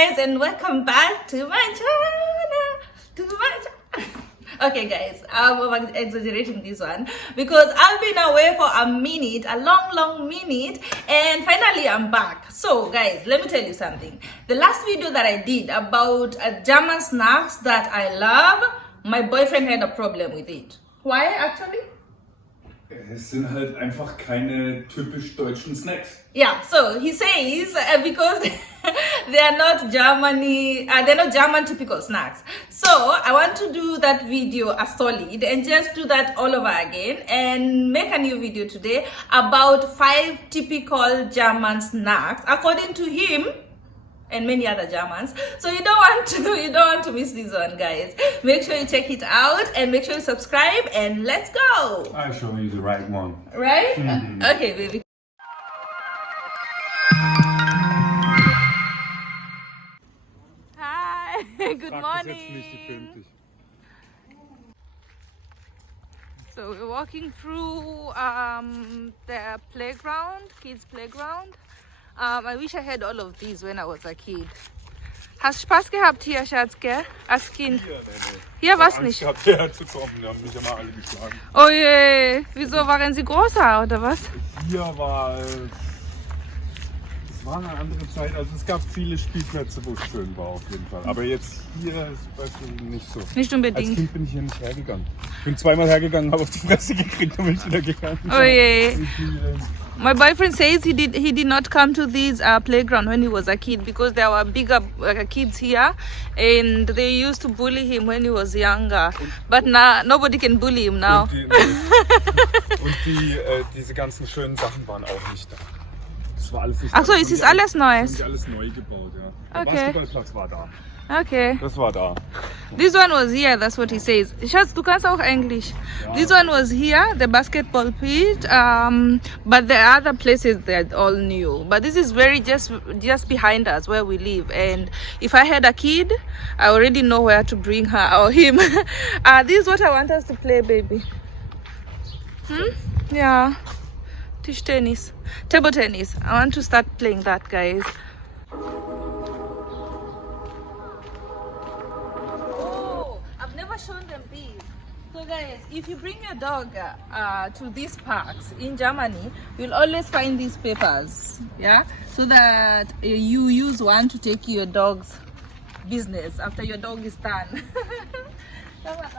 guys, and welcome back to my channel. Okay guys, I'm exaggerating this one because I've been away for a minute, a long minute, and finally I'm back. So guys, let me tell you something. The last video that I did about German snacks that I love, my boyfriend had a problem with it. Why actually? Es sind halt einfach keine typisch deutschen Snacks. Yeah, so he says because they are not they're not German typical snacks. So I want to do that video as solid and just do that all over again and make a new video today about 5 typical German snacks according to him and many other Germans. So you don't want to miss this one, guys. Make sure you check it out and make sure you subscribe and let's go. I'll show you the right one. Right? Okay, baby. Hi. Good morning. So we're walking through the playground, kids playground. I wish I had all of these when I was a kid. Hast Spaß gehabt hier, Schatz, gell? Als Kind? Hier war's nicht. Ich hab hierher zu kommen, die haben mich immer alle geschlagen. Oh je, wieso waren sie größer oder was? Hier war, es war eine andere Zeit, also es gab viele Spielplätze, wo es schön war auf jeden Fall. Aber jetzt hier ist beispielsweise nicht so. Nicht unbedingt. Als Kind bin ich hier nicht hergegangen. Ich bin zweimal hergegangen, habe auf die Fresse gekriegt und bin ich wieder gegangen. Oh je. My boyfriend says he did not come to this playground when he was a kid because there were bigger kids here and they used to bully him when he was younger. But now nobody can bully him now. Und diese ganzen schönen Sachen waren auch nicht da. Das war alles nicht Ach so, es ist alles Neues. Haben die alles neu gebaut, ja. Der Okay. Basketballplatz war da. Okay. Das war da. This one was here, that's what he says. Schatz, du kannst auch Englisch. Ja. This one was here, the basketball pitch, but the other places they're all new. But this is very just behind us where we live. And if I had a kid, I already know where to bring her or him. This is what I want us to play, baby. Yeah. Tischtennis. Table tennis. I want to start playing that, guys. I've never shown them these. So guys, if you bring your dog to these parks in Germany, you'll always find these papers, yeah? So that you use one to take your dog's business after your dog is done. Come on.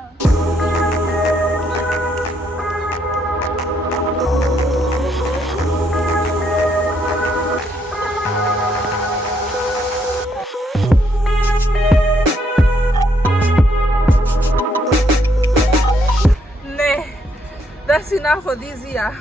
That's enough for this year.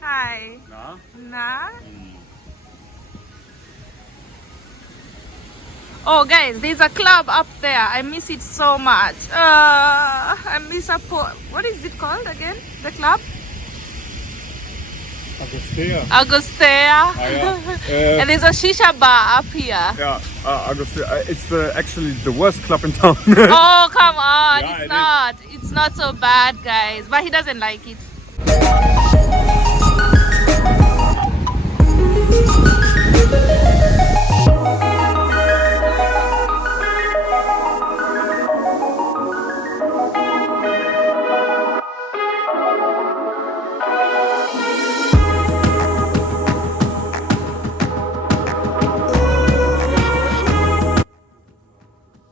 Hi. Na? Oh guys, there's a club up there. I miss it so much. I miss what is it called again? The club? Agostea. Agostea. Ah, yeah. And there's a shisha bar up here. Yeah, Agostea. It's actually the worst club in town. Oh come on, Yeah, it's not so bad, guys. But he doesn't like it.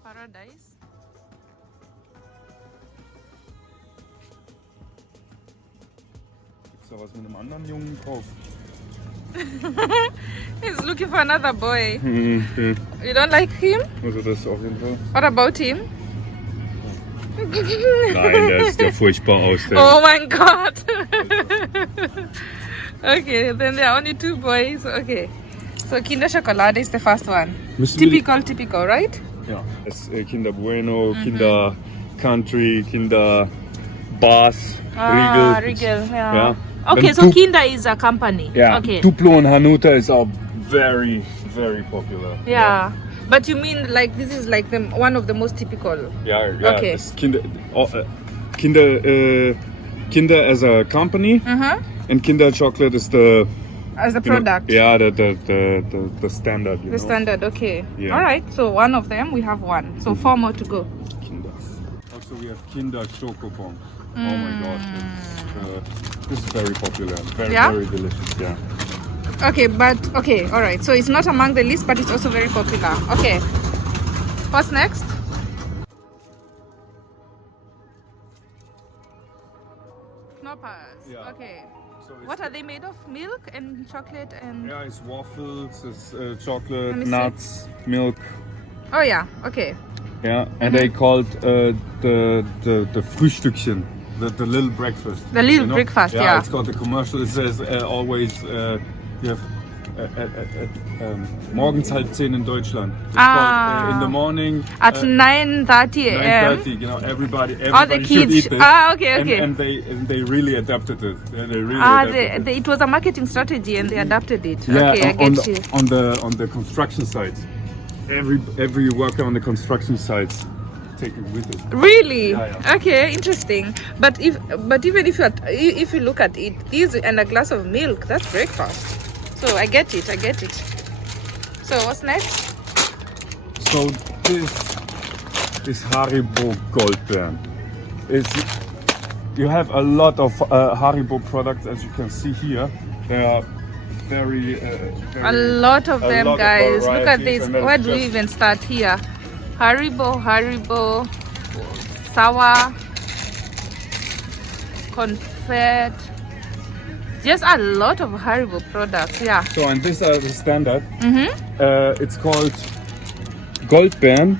Paradise. Gibt's da was mit einem anderen Jungen drauf? He's looking for another boy. Okay. You don't like him? Also das auf jeden Fall. What about him? Nein, der sieht ja furchtbar aus. Oh my god. Okay, then there are only 2 boys. Okay. So Kinder Schokolade is the first one. Typical, right? Ja, es Kinder Bueno, Kinder Country, Kinder Bars, Riegel. Riegel, ja. Ja, Okay, And so Kinder is a company. yeah, Okay. Duplo and Hanuta is are very, very popular. Yeah. But you mean like this is like one of the most typical? Yeah. Okay. It's Kinder as a company, and Kinder chocolate is the As a product. the standard. The standard, okay. Yeah. All right, so one of them, we have one. So 4 more to go. Kinder. Also, we have Kinder Choco Bombs. Oh my God, this is very popular. Very delicious. Yeah. Okay, all right. So it's not among the list, but it's also very popular. Okay. What's next? Knoppers. Yeah. Okay. So What are they made of? Milk and chocolate and... Yeah, it's waffles, it's chocolate, Let me see. nuts, milk. Oh yeah, okay. Yeah, and they called the Frühstückchen, the little breakfast. The little breakfast, yeah. It's called the commercial. It says always you have morgens 9:30 in Deutschland. It's called in the morning. At 9:30 a.m. 9:30, you know, everybody All the should kids. eat this. Okay. And they really adapted it. Yeah, they really adapted it. It was a marketing strategy and they adapted it. Yeah, Okay, I get you. on the construction sites. Every worker on the construction sites take it with it. Really? Yeah. Okay, interesting. But even if you look at it, these and a glass of milk, that's breakfast. So I get it. So what's next? So this is Haribo Goldbeeren. You have a lot of Haribo products, as you can see here. They are very A lot of them, lot of guys. Look at varieties, this. and then Where do we just- even start here? Haribo, sour, confet. Just a lot of Haribo products, yeah. So, and these are the standard. It's called Goldbeeren.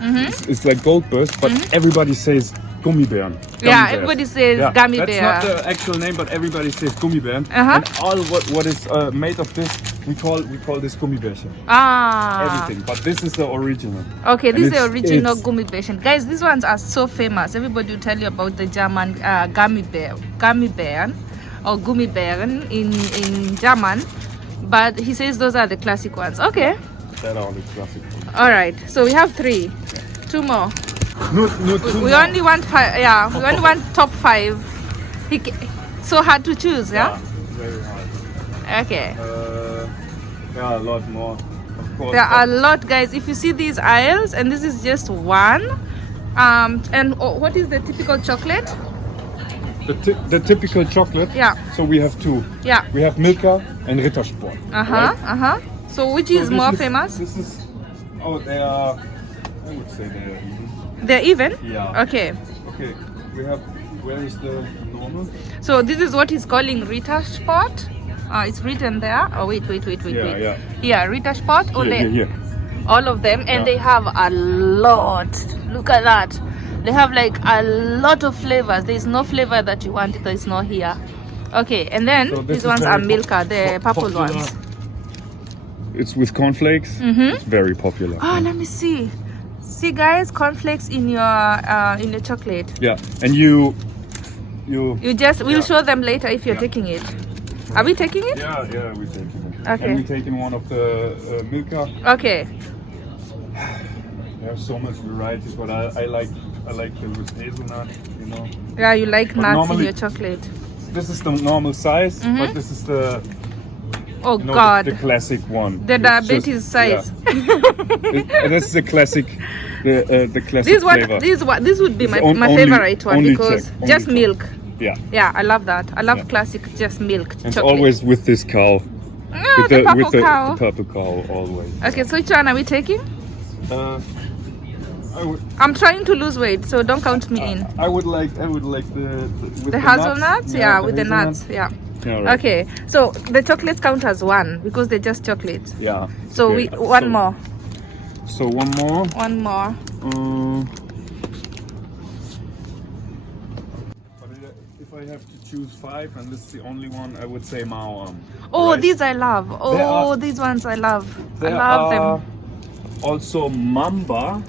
It's like Goldburst, but everybody says Gummibären. Yeah, Gummibärs. everybody says Yeah, gummy that's bear. not the actual name, but everybody says Gummibären. And all what is made of this, we call this Gummibärchen. Everything, but this is the original. Okay, And this is the it's- original it's- Gummibärchen. Guys, these ones are so famous. Everybody will tell you about the German Gummibären or Gummibären in German. But he says those are the classic ones. Okay. That are the classic ones. All right. So we have 3. 2 more. No, We only want 5. Yeah, we only want top 5. So hard to choose, yeah? Very hard. Okay. Yeah, a lot more. Of course. There are a lot, guys. If you see these aisles, and this is just one. And what is the typical chocolate? The typical chocolate. Yeah. So we have 2. Yeah. We have Milka and Rittersport. right? So which So is this more famous? This is. Oh, they are. I would say they are even. They're even? Yeah. Okay. Okay. We have. Where is the normal? So this is what he's calling Rittersport. It's written there. Oh wait. Yeah. Yeah, Rittersport. Here. All of them, and Yeah. they have a lot. Look at that. They have like a lot of flavors. There is no flavor that you want that is not here. Okay, and then So this these is ones very are Milka, the purple popular. ones. It's with cornflakes. It's very popular. Oh, let me see. See, guys, cornflakes in your chocolate. Yeah, and you. We'll show them later if you're taking it. Are we taking it? Yeah, we're taking it. Okay. And we're taking one of the Milka. Okay. There's so much variety, but I like it with hazelnut, you know. Yeah, you like But nuts in normally- your chocolate. This is the normal size, but this is the Oh you know, God. the classic one. The It's diabetes just- size. yeah. That's the classic, the classic flavor. This would be It's my only- favorite one only because check, only just check. milk. Yeah, Yeah, I love that. I love Yeah. classic just milk and it's chocolate. always with this cow, Oh, with the purple with the cow. purple cow always. Okay, so which one are we taking? I would I'm trying to lose weight, so don't count me in. I would like the with The nuts. hazelnuts? Yeah, with the hazelnut. nuts. Yeah. Yeah, right. Okay, so the chocolates count as one because they're just chocolates. Yeah. So okay. one more. So one more. One more. But if I have to choose 5, and this is the only one, I would say Mao. Oh, right? these I love. Oh, There are- these ones I love. I There love are them. also Mamba,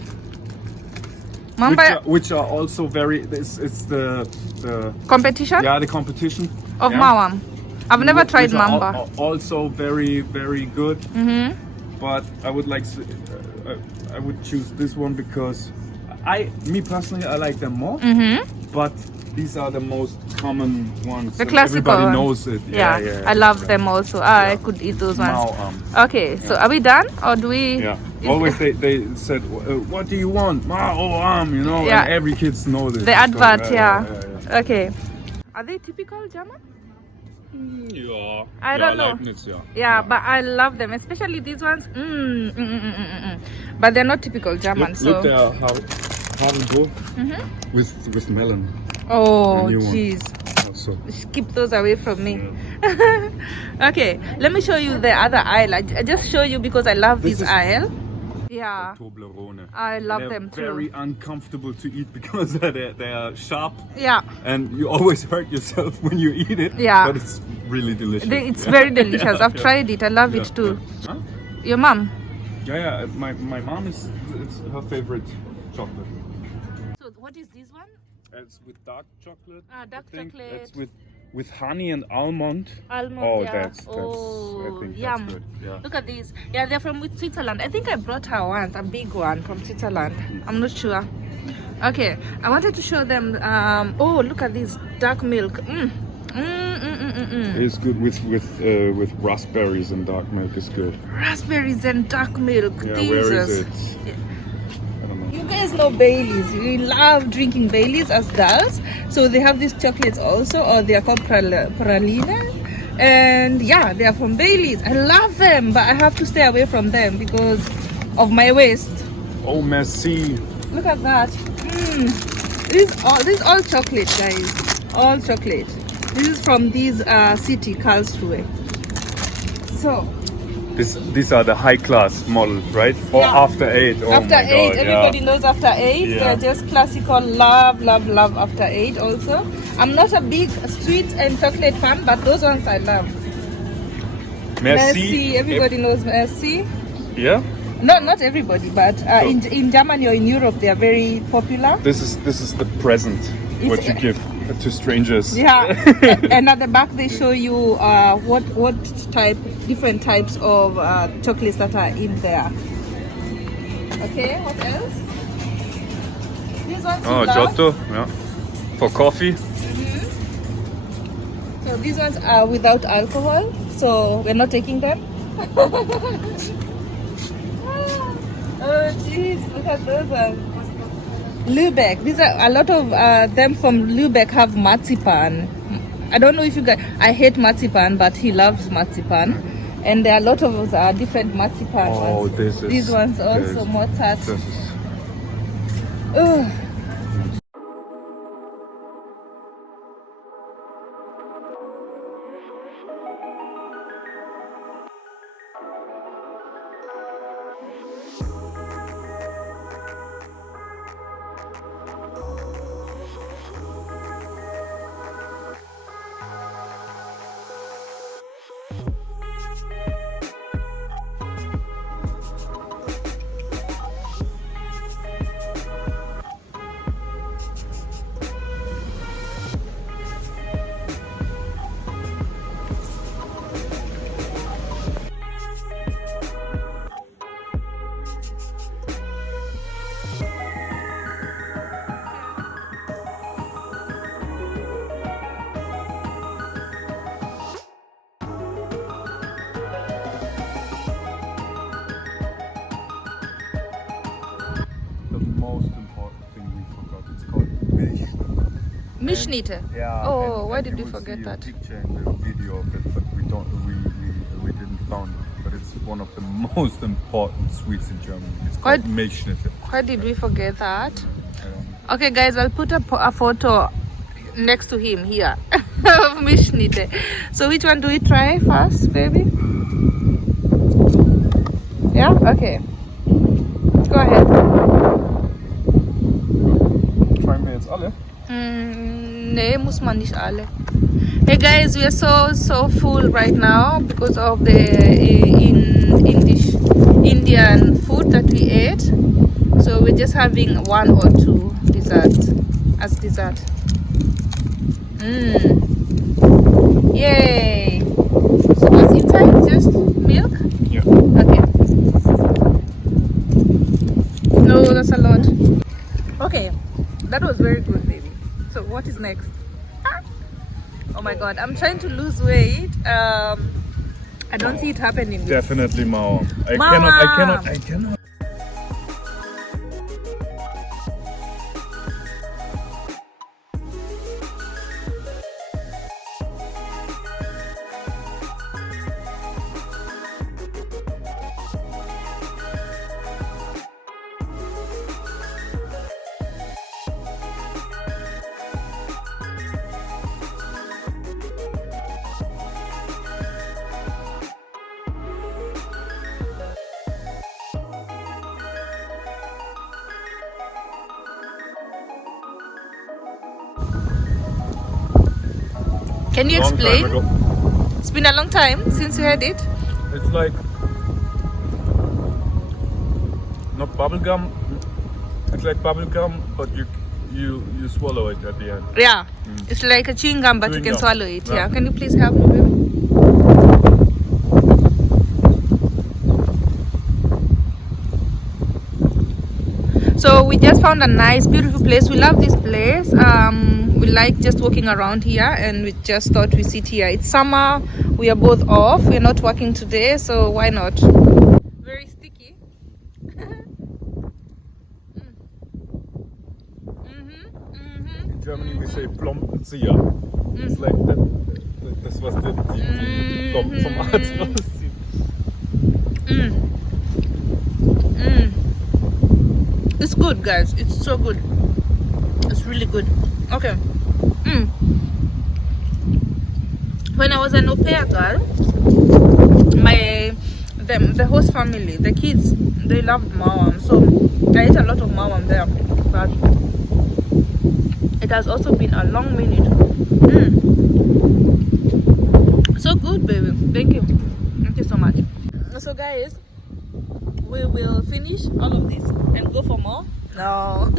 Mamba which are also very. It's the competition yeah, the competition of yeah. Mawam. I've never tried which are mamba. Also very, very good. Mm-hmm. But I would I would choose this one because me personally, I like them more. Mm-hmm. But these are the most common ones. The and classical everybody one. knows it. Yeah, I love them also. I could eat those ones. Now, Okay, so are we done or do we? Yeah. Always they said, what do you want? You know, Yeah. and every kids know this. The advert, yeah. Okay. Are they typical German? Yeah. I don't know. Leibniz, Yeah, but I love them, especially these ones. But they're not typical German. Look, so. look there, Havenburg with melon. Oh, The new one. jeez. Also. Keep those away from me. Okay, let me show you the other aisle. I just show you because I love this aisle. Yeah, Toblerone. I love They're them too. very uncomfortable to eat because they are sharp. Yeah, And you always hurt yourself when you eat it. Yeah. But it's really delicious. it's very delicious. I've tried it. I love it too. Huh? Your mom? Yeah. My mom it's her favorite chocolate. So what is this one? It's with dark chocolate. Dark I think. chocolate. It's with honey and almond. Almond. Oh, yeah. that's I think yum. that's good. Yeah. Look at these. Yeah, they're from Switzerland. I think I brought her once, a big one from Switzerland. I'm not sure. Okay, I wanted to show them. Oh, look at this dark milk. It's good with raspberries and dark milk. It's good. Raspberries and dark milk. Yeah, Jesus. where is it? I don't know. You guys know Baileys. We love drinking Baileys as girls. So they have these chocolates also, or they are called praline. And yeah, they are from Baileys. I love them, but I have to stay away from them because of my waist. Oh, merci. Look at that. This is all chocolate, guys. All chocolate. This is from this city, Karlsruhe. So These are the high class models, right? Or Yeah. after 8. Oh after my 8, God, everybody knows after 8. Yeah. They're just classical love after 8 also. I'm not a big sweet and chocolate fan, but those ones I love. Merci. Everybody knows Merci. Yeah. No, not everybody, but in Germany or in Europe, they are very popular. This is the present what you give to strangers. Yeah, and at the back they show you what different types of chocolates that are in there. Okay, what else? These ones. Oh, Giotto. Yeah. For coffee. So these ones are without alcohol, so we're not taking them. Oh jeez, look at those ones. Lübeck. These are a lot of them from Lübeck have marzipan. I don't know if you guys. I hate marzipan, but he loves marzipan, and there are a lot of different marzipan ones. These ones also Mozart. This is Ugh. the most important thing we forgot. It's called Milchschnitte. Milchschnitte. Yeah. Oh, why did you we will forget see that? A picture in the video of it, but we didn't found it. But it's one of the most important sweets in Germany. It's called Milchschnitte. Why did we forget that? I don't know. Okay, guys, I'll put a photo next to him here of Milchschnitte. So which one do we try first, baby? Yeah? Okay. Go ahead. Trying wir jetzt alle? Nee, muss man nicht alle. Hey guys, we are so full right now because of the Indian food that we ate. So we're just having 1 or 2 desserts as dessert. Yay! next? Oh my god, I'm trying to lose weight. I don't see it happening. Definitely Mao. I cannot. Can you Long time explain? ago. It's been a long time since you had it. It's like not bubble gum. It's like bubble gum, but you swallow it at the end. Yeah, it's like a chewing gum, but you Chewing can gum. swallow it. Yeah. Yeah. Can you please help me, baby? So we just found a nice, beautiful place. We love this place. We like just walking around here, and we just thought we sit here. It's summer. We are both off. We're not working today, so why not? Very sticky. In Germany we say Plompenzieher. It's like that. Das was die Plomben vom Arzt rauszieht. It's good, guys. It's so good. It's really good. Okay. When I was an au pair girl, the host family, the kids, they loved mawam. So I ate a lot of mawam there. But it has also been a long minute. So good, baby. Thank you. Thank you so much. So guys, we will finish all of this and go for more. No.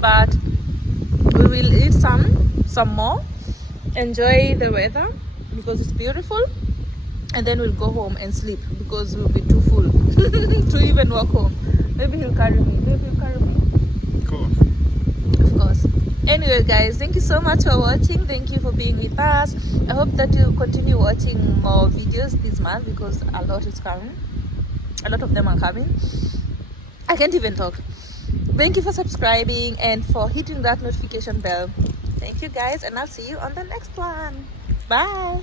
But we will eat some more, enjoy the weather because it's beautiful, and then we'll go home and sleep because we'll be too full to even walk home. Maybe he'll carry me. Maybe he'll carry me. Of course. Of course. Anyway, guys, thank you so much for watching. Thank you for being with us. I hope that you continue watching more videos this month because a lot is coming. A lot of them are coming. I can't even talk. Thank you for subscribing and for hitting that notification bell. Thank you, guys, and I'll see you on the next one. Bye.